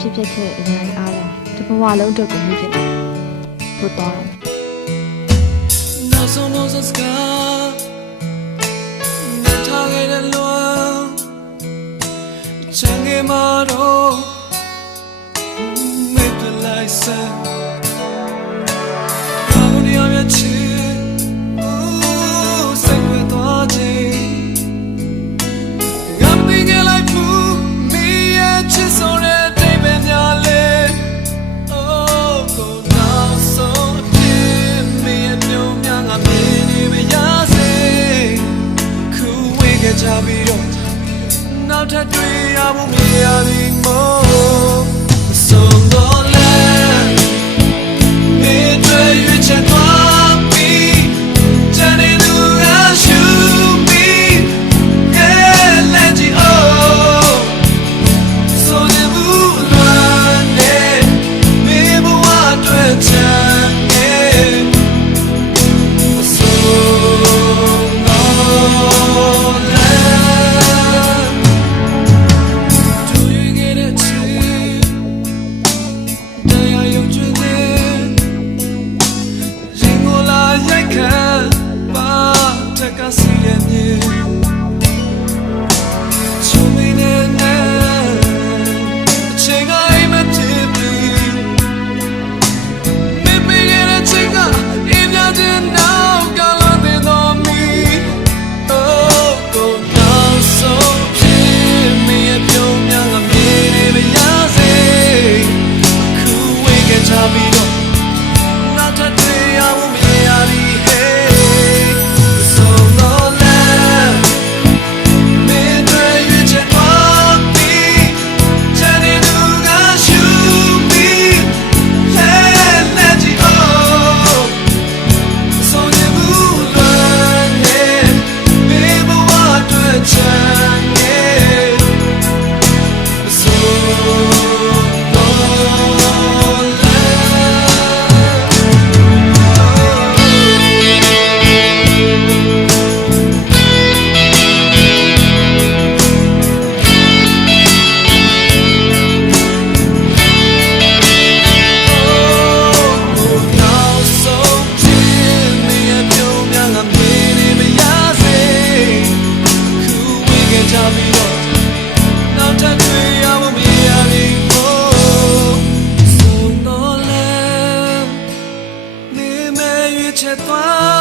ဖြစ်ခဲ့တဲ့အရာတွေအားလုံးဒီဘဝလုံးအတွက်ကိုမြင်ဖြစ်တယ်ဘုသွားတယ်နောက်ဆုံးစကားငါထားခဲ့တဲ့လွန်ချမ်းငယ်မှာတော့မေတ္တာလိုက်စမ်းဘာလို့နေရမြချစ်စိတ်ဝင်သွားခြင်းငါမသိခဲ့လိုက်ဘူးမင်းရဲ့ချစ်ဆိုတဲ့တိမ်ပဲများလေကိုနောက်ဆုံးဖြစ်မင်းရဲ့ပြုံးများငါမြင်နေမရစေခုဝေးခဲ့ကြပြီးတော့နောက်ထပ်တွေ့ရဖို့မရဘူးမို့မဆုံးတော့လဲမင်းတွေ့ရချင်သွားပြီးချမ်းနေသူကရှူပြီးကဲလက်ကြီးအိုးဆိုနေဘူးလွမ်းနေမင်းဘဝအတွက်ချမ်းနေမဆုံးတော့လဲစီရမြင်ချုံမင်းနဲ့အချိန်ကအိမ်မဖြစ်ပြီးမင်းပေးခဲ့တဲ့ချိန်ကအင်းများတဲ့နောက်ကလွန်တဲ့တော်မီကိုနောက်ဆုံးဖြစ်မင်းရဲ့ပြုံးများကမြင်နေမရစေခုဝေးခဲ့ကြပြီးတော့နောက်ထပ်တွေ့ရဖို့မရသည်ချက်သွား